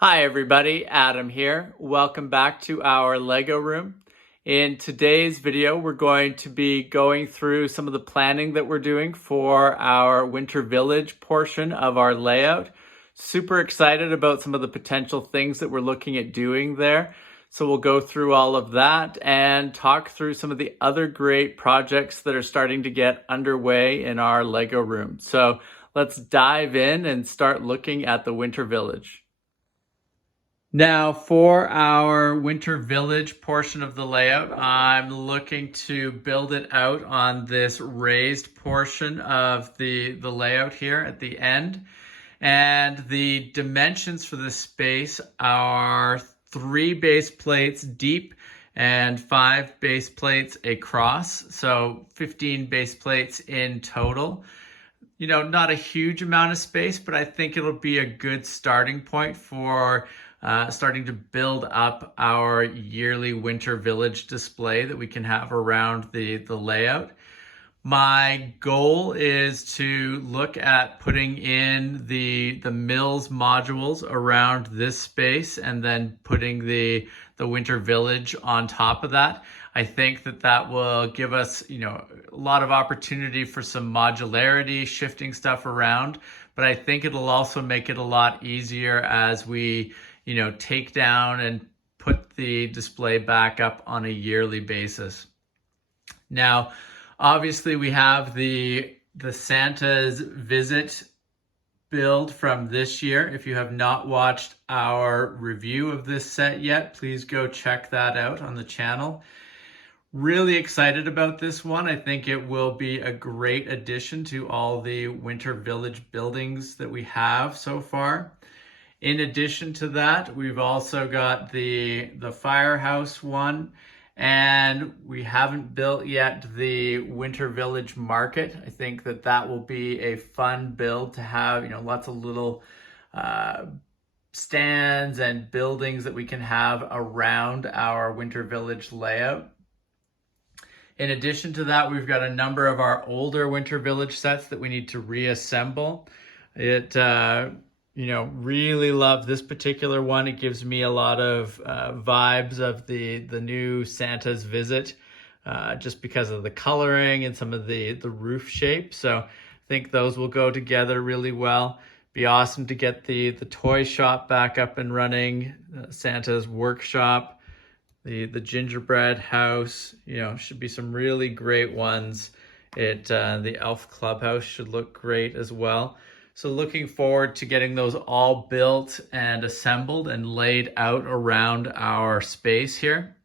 Hi everybody, Adam here. Welcome back to our Lego room. In today's video, we're going to be going through some of the planning that we're doing for our Winter Village portion of our layout. Super excited about some of the potential things that we're looking at doing there. So we'll go through all of that and talk through some of the other great projects that are starting to get underway in our Lego room. So let's dive in and start looking at the Winter Village. Now for our Winter Village portion of the layout, I'm looking to build it out on this raised portion of the layout here at the end. And the dimensions for this space are 3 base plates deep and 5 base plates across. So 15 base plates in total. You know, not a huge amount of space, but I think it'll be a good starting point for starting to build up our yearly Winter Village display that we can have around the layout. My goal is to look at putting in the Mills modules around this space and then putting the Winter Village on top of that. I think that will give us, a lot of opportunity for some modularity, shifting stuff around, but I think it'll also make it a lot easier as we take down and put the display back up on a yearly basis. Now, obviously we have the Santa's Visit build from this year. If you have not watched our review of this set yet, please go check that out on the channel. Really excited about this one. I think it will be a great addition to all the Winter Village buildings that we have so far. In addition to that, we've also got the firehouse one, and we haven't built yet the Winter Village Market. I think that will be a fun build to have, lots of little stands and buildings that we can have around our Winter Village layout. In addition to that, we've got a number of our older Winter Village sets that we need to reassemble. Really love this particular one. It gives me a lot of vibes of the new Santa's Visit, just because of the coloring and some of the roof shape. So I think those will go together really well. Be awesome to get the toy shop back up and running, Santa's workshop, the gingerbread house. Should be some really great ones. The elf clubhouse should look great as well. So looking forward to getting those all built and assembled and laid out around our space here.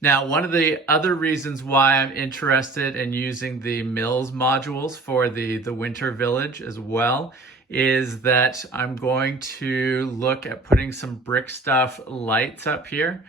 Now, one of the other reasons why I'm interested in using the Mills modules for the Winter Village as well is that I'm going to look at putting some brick stuff lights up here.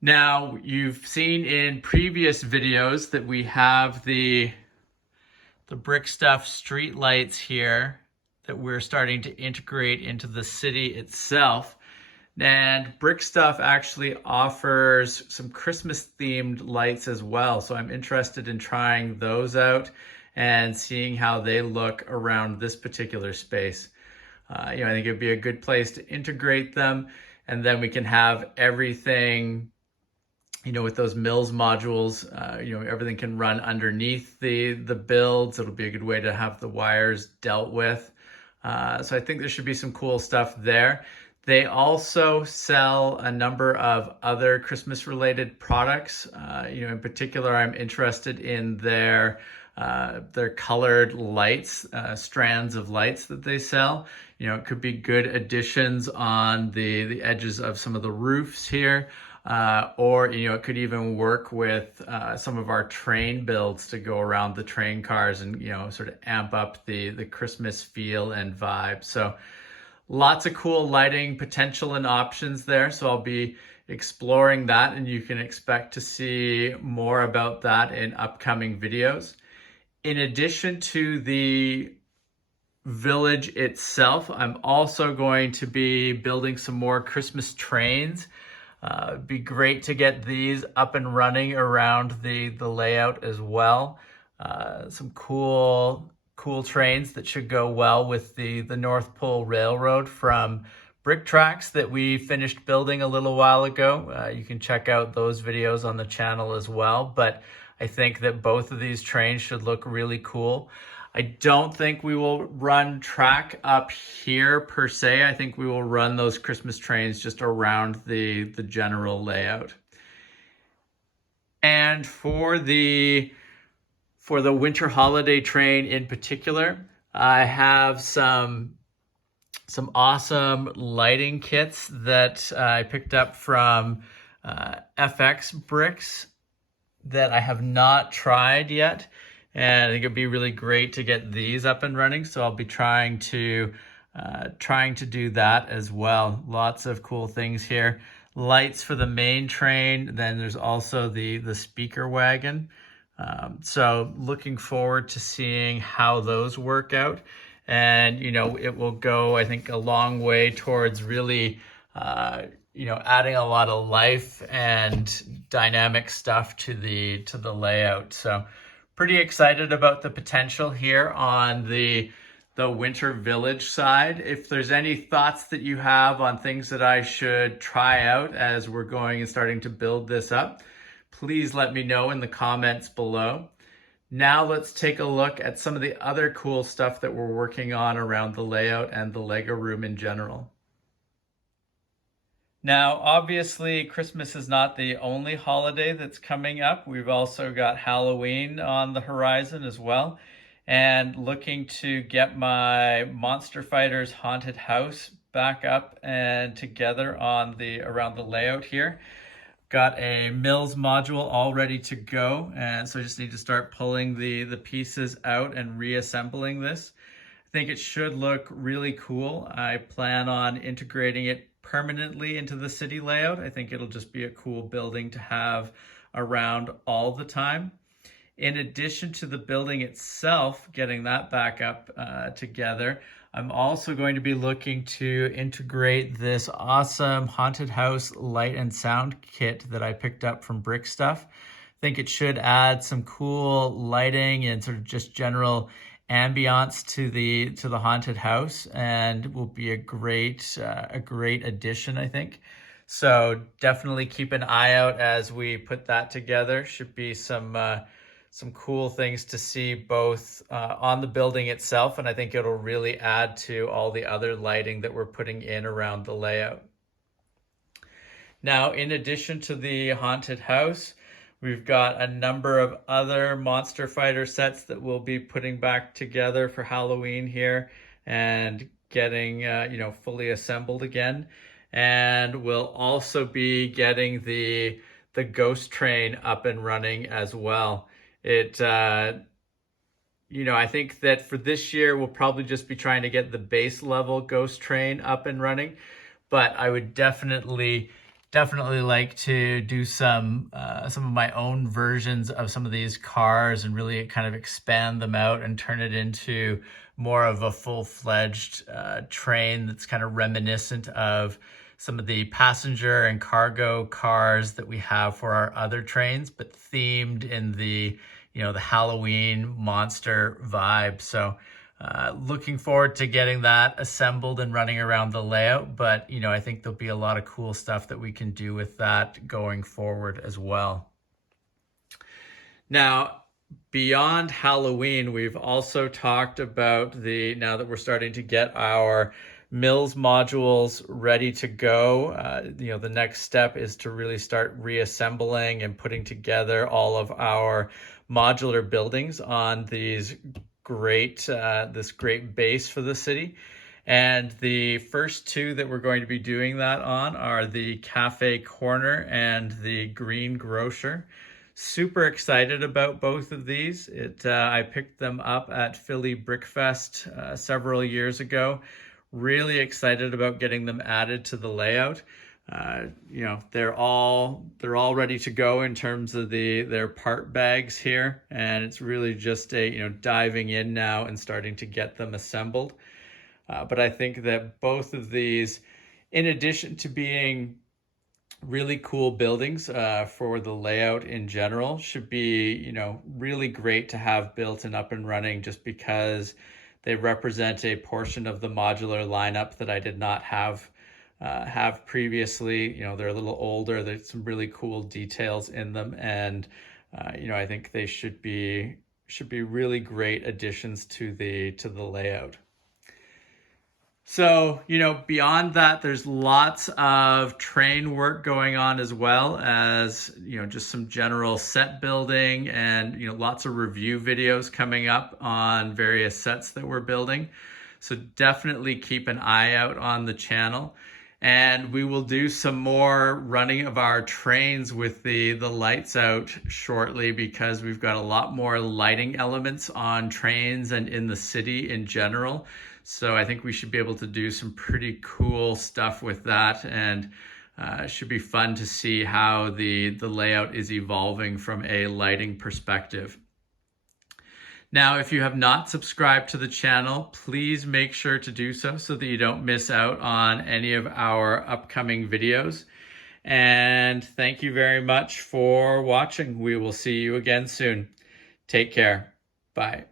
Now, you've seen in previous videos that we have the brick stuff street lights here that we're starting to integrate into the city itself. And brick stuff actually offers some Christmas themed lights as well. So I'm interested in trying those out and seeing how they look around this particular space. I think it'd be a good place to integrate them, and then we can have everything with those Mills modules, everything can run underneath the builds. It'll be a good way to have the wires dealt with. So I think there should be some cool stuff there. They also sell a number of other Christmas related products. In particular, I'm interested in their colored lights, strands of lights that they sell. It could be good additions on the edges of some of the roofs here. Or it could even work with some of our train builds to go around the train cars and sort of amp up the Christmas feel and vibe. So lots of cool lighting potential and options there. So I'll be exploring that, and you can expect to see more about that in upcoming videos. In addition to the village itself, I'm also going to be building some more Christmas trains. It'd be great to get these up and running around the layout as well. Some cool trains that should go well with the North Pole Railroad from brick tracks that we finished building a little while ago. You can check out those videos on the channel as well, but I think that both of these trains should look really cool. I don't think we will run track up here per se. I think we will run those Christmas trains just around the general layout. And for the winter holiday train in particular, I have some awesome lighting kits that I picked up from FX Bricks that I have not tried yet. And I think it'd be really great to get these up and running. So I'll be trying to do that as well. Lots of cool things here. Lights for the main train. Then there's also the speaker wagon. So looking forward to seeing how those work out. And, it will go, I think, a long way towards really, adding a lot of life and dynamic stuff to the layout. So pretty excited about the potential here on the Winter Village side. If there's any thoughts that you have on things that I should try out as we're going and starting to build this up, please let me know in the comments below. Now let's take a look at some of the other cool stuff that we're working on around the layout and the Lego room in general. Now, obviously, Christmas is not the only holiday that's coming up. We've also got Halloween on the horizon as well. And looking to get my Monster Fighters haunted house back up and together around the layout here. Got a Mills module all ready to go, and so I just need to start pulling the pieces out and reassembling this. I think it should look really cool. I plan on integrating it permanently into the city layout. I think it'll just be a cool building to have around all the time. In addition to the building itself, getting that back up together, I'm also going to be looking to integrate this awesome haunted house light and sound kit that I picked up from Brick Stuff. I think it should add some cool lighting and sort of just general ambiance to the haunted house, and will be a great addition, I think. So definitely keep an eye out as we put that together. Should be some cool things to see both on the building itself, and I think it'll really add to all the other lighting that we're putting in around the layout. Now, in addition to the haunted house, we've got a number of other Monster Fighter sets that we'll be putting back together for Halloween here and getting fully assembled again. And we'll also be getting the ghost train up and running as well. I think that for this year, we'll probably just be trying to get the base level ghost train up and running, but I would definitely like to do some of my own versions of some of these cars and really kind of expand them out and turn it into more of a full-fledged train that's kind of reminiscent of some of the passenger and cargo cars that we have for our other trains, but themed in the Halloween monster vibe. So looking forward to getting that assembled and running around the layout, but I think there'll be a lot of cool stuff that we can do with that going forward as well. Now, beyond Halloween, we've also talked about now that we're starting to get our Mills modules ready to go. The next step is to really start reassembling and putting together all of our modular buildings on this great base for the city. And the first two that we're going to be doing that on are the Cafe Corner and the Green Grocer. Super excited about both of these. I picked them up at Philly Brickfest several years ago. Really excited about getting them added to the layout. They're all ready to go in terms of their part bags here, and it's really just diving in now and starting to get them assembled. But I think that both of these, in addition to being really cool buildings for the layout in general, should be really great to have built and up and running, just because they represent a portion of the modular lineup that I did not have have previously. You know, they're a little older. There's some really cool details in them, and you know, I think they should be really great additions to the layout. So, you know, beyond that, there's lots of train work going on, as well as, you know, just some general set building, and, you know, lots of review videos coming up on various sets that we're building. So definitely keep an eye out on the channel. And we will do some more running of our trains with the lights out shortly, because we've got a lot more lighting elements on trains and in the city in general. So I think we should be able to do some pretty cool stuff with that, and it should be fun to see how the layout is evolving from a lighting perspective. Now, if you have not subscribed to the channel, please make sure to do so that you don't miss out on any of our upcoming videos. And thank you very much for watching. We will see you again soon. Take care. Bye.